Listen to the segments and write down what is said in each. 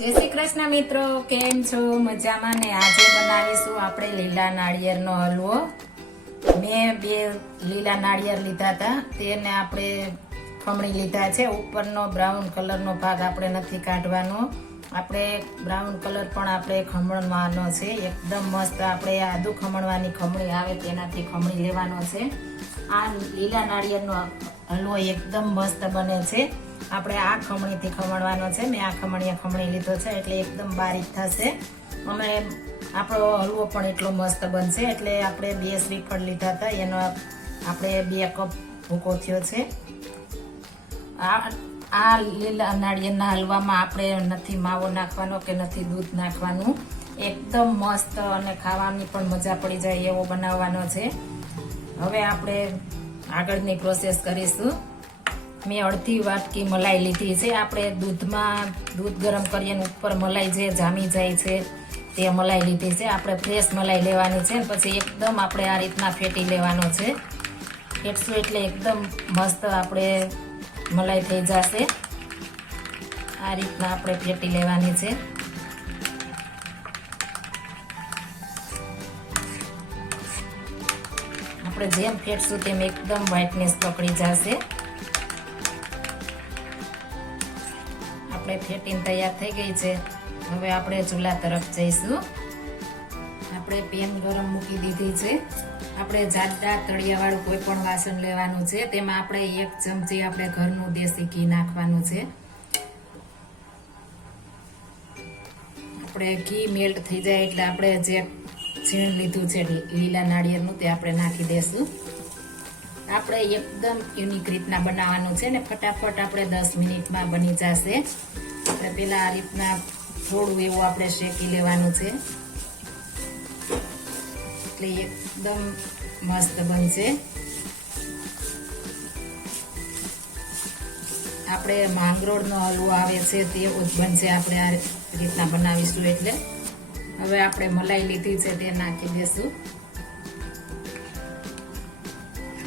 જય શ્રી કૃષ્ણ મિત્રો, કેમ છો? મજામાં ને આજે બનાવીશું આપણે લીલા નાળિયેરનો હલવો. મેં બે લીલા નાળિયેર લીધા હતા, તેને આપણે ખમણી લીધા છે. ઉપરનો બ્રાઉન કલરનો ભાગ આપણે નથી કાઢવાનો. આપણે બ્રાઉન કલર પણ આપણે ખમણવાનો છે. એકદમ મસ્ત આપણે આદુ ખમણવાની ખમણી આવે તેનાથી ખમણી લેવાનો છે. આ લીલા નાળિયેરનો હલવો એકદમ મસ્ત બને છે. આપણે આ ખમણીથી ખમણવાનો છે. મેં આ ખમણીએ ખમણી લીધો છે એટલે એકદમ બારીક થશે. અમે આપણો હલવો પણ એટલો મસ્ત બનશે એટલે આપણે બે શ્રીફળ લીધા હતા. એનો આપણે બે કપ ભૂકો થયો છે. આ આ લીલા નાળિયેરના હલવામાં આપણે નથી માવો નાખવાનો કે નથી દૂધ નાખવાનું. એકદમ મસ્ત અને ખાવાની પણ મજા પડી જાય એવો બનાવવાનો છે. હવે આપણે આગળની પ્રોસેસ કરીશું. મેં અડધી વાટકી મલાઈ લીધી છે. આપણે દૂધમાં દૂધ ગરમ કરીએ ને ઉપર મલાઈ જે જામી જાય છે, તે મલાઈ લીધી છે. આપણે ફ્રેશ મલાઈ લેવાની છે પછી એકદમ આપણે આ રીતના ફેટી લેવાનો છે. ફેટશું એટલે એકદમ મસ્ત આપણે મલાઈ થઈ જશે. આ રીતના આપણે ફેટી લેવાની છે. આપણે જેમ ફેટશું તેમ એકદમ વ્હાઇટનેસ પકડી જશે. આપણે ફેટીને તૈયાર થઈ ગઈ છે. હવે આપણે ચૂલા તરફ જઈશું. આપણે પેન ગરમ મૂકી દીધી છે. આપણે જાતદાર તળિયાવાળું કોઈ પણ વાસણ લેવાનું છે. તેમાં આપણે એક ચમચી આપણે ઘરનું દેશી ઘી નાખવાનું છે. આપણે ઘી મેલ્ટ થઈ જાય એટલે આપણે જે છીણ લીધું છે લીલા નાળિયેરનું તે આપણે નાખી દેશું. આપણે એકદમ યુનિક રીતના બનાવવાનું છે ને ફટાફટ આપણે દસ મિનિટમાં બની જશે. આપણે પેલા આ રીતના થોડું એવું આપણે શેકી લેવાનું છે. એટલે એકદમ મસ્ત બનશે. આપણે માંગરોળનો હલવો આવે છે જ બનશે આપણે આ રીતના બનાવીશું એટલે. હવે આપણે મલાઈ લીધી છે તે નાખી દેશું.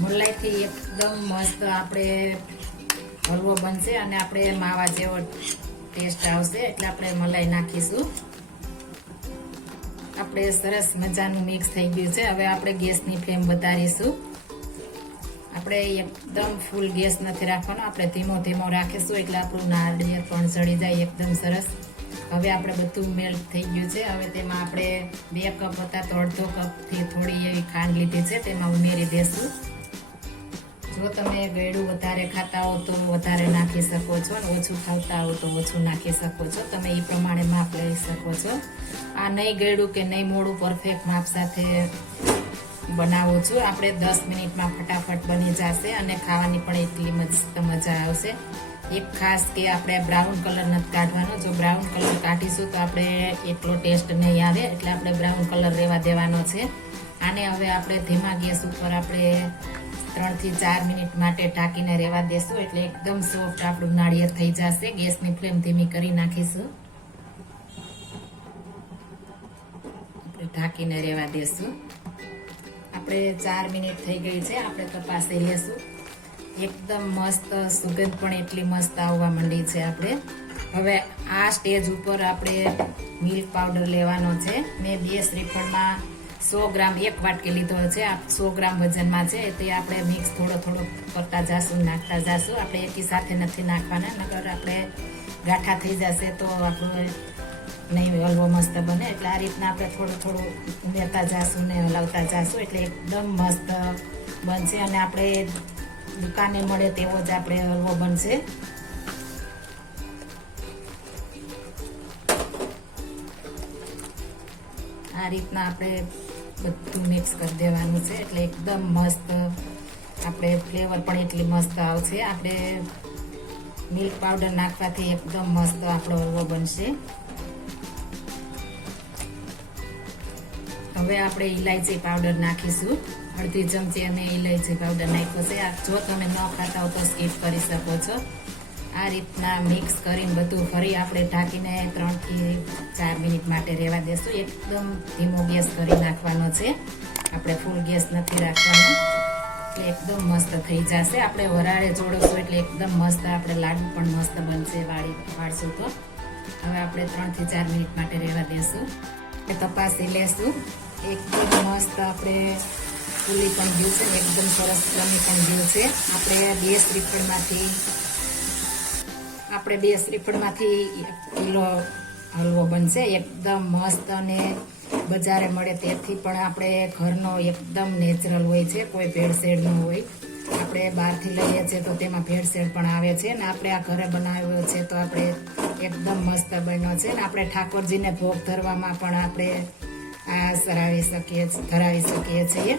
મલાઈથી એકદમ મસ્ત આપણે હલવો બનશે અને આપણે માવા જેવો ટેસ્ટ આવશે એટલે આપણે મલાઈ નાખીશું. આપણે સરસ મજાનું મિક્સ થઈ ગયું છે. હવે આપણે ગેસની ફ્લેમ વધારીશું. આપણે એકદમ ફૂલ ગેસ નથી રાખવાનો. આપણે ધીમો ધીમો રાખીશું એટલે આપણું નાળિયેર પણ ચડી જાય એકદમ સરસ. હવે આપણે બધું મેલ્ટ થઈ ગયું છે. હવે તેમાં આપણે બે કપ હતા, તો અડધો કપથી થોડી એવી ખાંડ લીધી છે. તેમાં ઉમેરી દેશું. જો તમે ગળ્યું વધારે ખાતા હો તો વધારે નાખી શકો છો અને ઓછું ખાતા હો તો ઓછું નાખી શકો છો. તમે એ પ્રમાણે માપ લઈ શકો છો. આ નહીં ગળ્યું કે નહીં મોડું પરફેક્ટ માપ સાથે બનાવો છો. આપણે દસ મિનિટમાં ફટાફટ બની જશે અને ખાવાની પણ એટલી મસ્ત મજા આવશે. એક ખાસ કે આપણે બ્રાઉન કલર નથી કાઢવાનો. જો બ્રાઉન કલર કાઢીશું તો આપણે એટલો ટેસ્ટ નહીં આવે, એટલે આપણે બ્રાઉન કલર રહેવા દેવાનો છે. આને હવે આપણે ધીમા ગેસ ઉપર આપણે ત્રણથી ચાર મિનિટ માટે ઢાંકીને રહેવા દેશું એટલે એકદમ સોફ્ટ આપણું નાળિયેર થઈ જશે. ગેસની ફ્લેમ ધીમી કરી નાખીશું. ઢાંકીને રહેવા દેશું. આપણે ચાર મિનિટ થઈ ગઈ છે. આપણે તપાસી લેશું એકદમ મસ્ત સુગંધ પણ એટલી મસ્ત આવવા માંડી છે આપણે. હવે આ સ્ટેજ ઉપર આપણે મિલ્ક પાવડર લેવાનો છે. મેં બે શ્રીફળમાં સો ગ્રામ એક વાટકી લીધો છે. આ સો ગ્રામ વજનમાં છે તે આપણે મિક્સ થોડો થોડો કરતા જાશું, નાખતા જાશું. આપણે એકી સાથે નથી નાખવાના નગર આપણે ગાંઠા થઈ જશે તો આપણું નહીં હલવો મસ્ત બને. એટલે આ રીતના આપણે થોડું થોડું ઉમેરતા જાશું ને હલાવતા જાશું. એટલે એકદમ મસ્ત બનશે અને આપણે દુકાને મળે તેવો જ આપણે હલવો બનશે. આ રીતના આપણે બધું મિક્સ કરી દેવાનું છે. એટલે એકદમ મસ્ત આપણે ફ્લેવર પણ એટલી મસ્ત આવશે. આપણે મિલ્ક પાવડર નાખવાથી એકદમ મસ્ત આપણો હલવો બનશે. હવે આપણે ઇલાયચી પાવડર નાખીશું. અડધી ચમચી અમે ઇલાયચી પાવડર નાખ્યો છે. જો તમે ન ખાતા હો તો સ્કીપ કરી શકો છો. આ રીતના મિક્સ કરીને બધું ફરી આપણે ઢાંકીને ત્રણથી ચાર મિનિટ માટે રહેવા દેશું. એકદમ ધીમો ગેસ કરી નાખવાનો છે. આપણે ફૂલ ગેસ નથી રાખવાનો. એટલે એકદમ મસ્ત થઈ જશે. આપણે વરાળે જોડોશું એટલે એકદમ મસ્ત આપણે લાડુ પણ મસ્ત બનશે વાળી, વાળશું તો. હવે આપણે ત્રણથી ચાર મિનિટ માટે રહેવા દેશું. તપાસી લેશું. એકદમ મસ્ત આપણે ફૂલી પણ ગયું છે. એકદમ સરસ બની પણ ગયું છે. આપણે બે શ્રીફળમાંથી આપણે બે શ્રીફળમાંથી કિલો હલવો બનશે, એકદમ મસ્ત અને બજારે મળે તેથી પણ આપણે ઘરનો એકદમ નેચરલ હોય છે, કોઈ ભેળસેળ ન હોય. આપણે બહારથી લઈએ છીએ તો તેમાં ભેળસેળ પણ આવે છે ને આપણે આ ઘરે બનાવ્યો છે તો આપણે એકદમ મસ્ત બન્યો છે ને આપણે ઠાકોરજીને ભોગ ધરવામાં પણ આપણે આ સરાવી શકીએ ધરાવી શકીએ છીએ.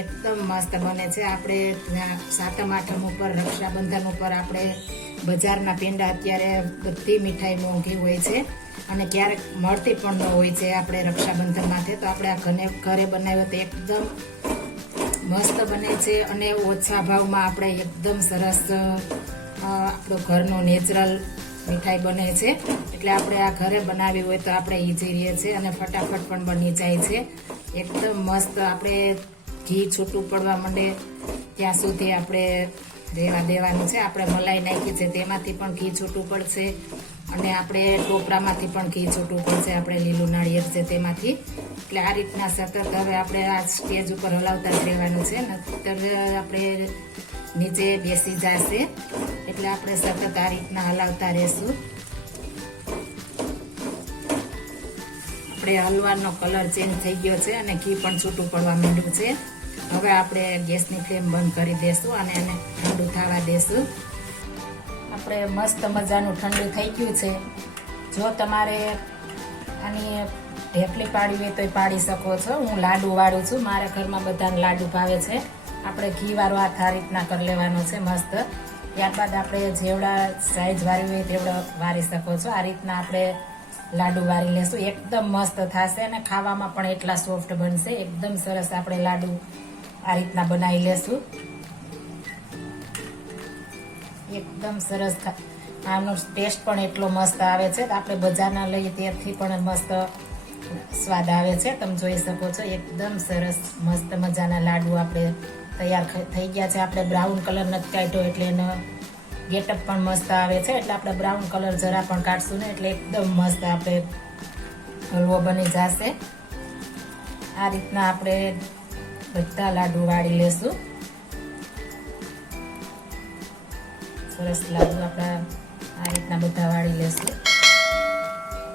એકદમ મસ્ત બને છે. આપણે સાતમ આઠમ ઉપર, રક્ષાબંધન ઉપર આપણે બજારના પેંડા અત્યારે બધી મીઠાઈ મોંઘી હોય છે અને ક્યારેક મળતી પણ ન હોય છે આપણે રક્ષાબંધન માટે. તો આપણે આ ઘરે ઘરે બનાવ્યો તો એકદમ મસ્ત બને છે અને ઓછા ભાવમાં આપણે એકદમ સરસ આપણો ઘરનો નેચરલ મીઠાઈ બને છે. એટલે આપણે આ ઘરે બનાવી હોય તો આપણે ઈજી રહીએ છીએ અને ફટાફટ પણ બની જાય છે. એકદમ મસ્ત આપણે ઘી છૂટું પડવા માંડે ત્યાં સુધી આપણે રહેવા દેવાનું છે. આપણે મલાઈ નાખી છે. તેમાંથી પણ ઘી છૂટું પડશે. અને આપણે ટોપરામાંથી પણ ઘી છૂટું પડશે. આપણે લીલું નાળિયેર છે તેમાંથી. એટલે આ રીતના સતત હવે આપણે આ સ્ટેજ ઉપર હલાવતા જ રહેવાનું છે. નહીતર આપણે નીચે બેસી જશે. એટલે આપણે સતત આ રીતના હલાવતા રહેશું. આપણે હલવાનો કલર ચેન્જ થઈ ગયો છે અને ઘી પણ છૂટું પડવા માંડ્યું છે. હવે આપણે ગેસની ફ્લેમ બંધ કરી દેશું અને એને ઠંડુ થવા દેશું. આપણે મસ્ત મજાનું ઠંડુ થઈ ગયું છે. જો તમારે આની ઢેકલી પાડવી હોય તો એ પાડી શકો છો. હું લાડુ વાળું છું. મારા ઘરમાં બધાને લાડુ ભાવે છે. આપણે ઘી વાળો હાથ આ રીતના કરી લેવાનો છે મસ્ત. ત્યારબાદ આપણે જેવડા સાઈઝ વાળી હોય તેવડા વારી શકો છો. આ રીતના આપણે લાડુ વારી લેશું. એકદમ મસ્ત થશે અને ખાવામાં પણ એટલા સોફ્ટ બનશે. એકદમ સરસ આપણે લાડુ આ રીતના બનાવી લેશું. એકદમ સરસ આનો ટેસ્ટ પણ એટલો મસ્ત આવે છે. આપણે બજારના લઈએ ત્યાંથી પણ મસ્ત સ્વાદ આવે છે. તમે જોઈ શકો છો, એકદમ સરસ મસ્ત મજાના લાડુ આપણે તૈયાર થઈ ગયા છે. આપણે બ્રાઉન કલર નથી કાઢ્યો એટલે એનો ગેટઅપ પણ મસ્ત આવે છે. એટલે આપણે બ્રાઉન કલર જરા પણ કાઢશું ને એટલે એકદમ મસ્ત આપણે હલવો બની જશે. આ રીતના આપણે બધા લાડુ વાળી લેશું. સરસ લાડુ આપણા આ રીતના બધા વાળી લેશું.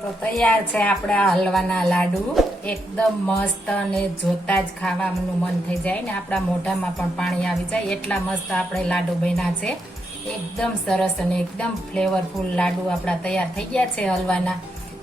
તો તૈયાર છે આપણા હલવાના લાડુ. એકદમ મસ્ત અને જોતા જ ખાવાનું મન થઈ જાય ને આપણા મોઢામાં પણ પાણી આવી જાય. એટલા મસ્ત આપણે લાડુ બન્યા છે. એકદમ સરસ અને એકદમ ફ્લેવરફુલ લાડુ આપણા તૈયાર થઈ ગયા છે હલવાના.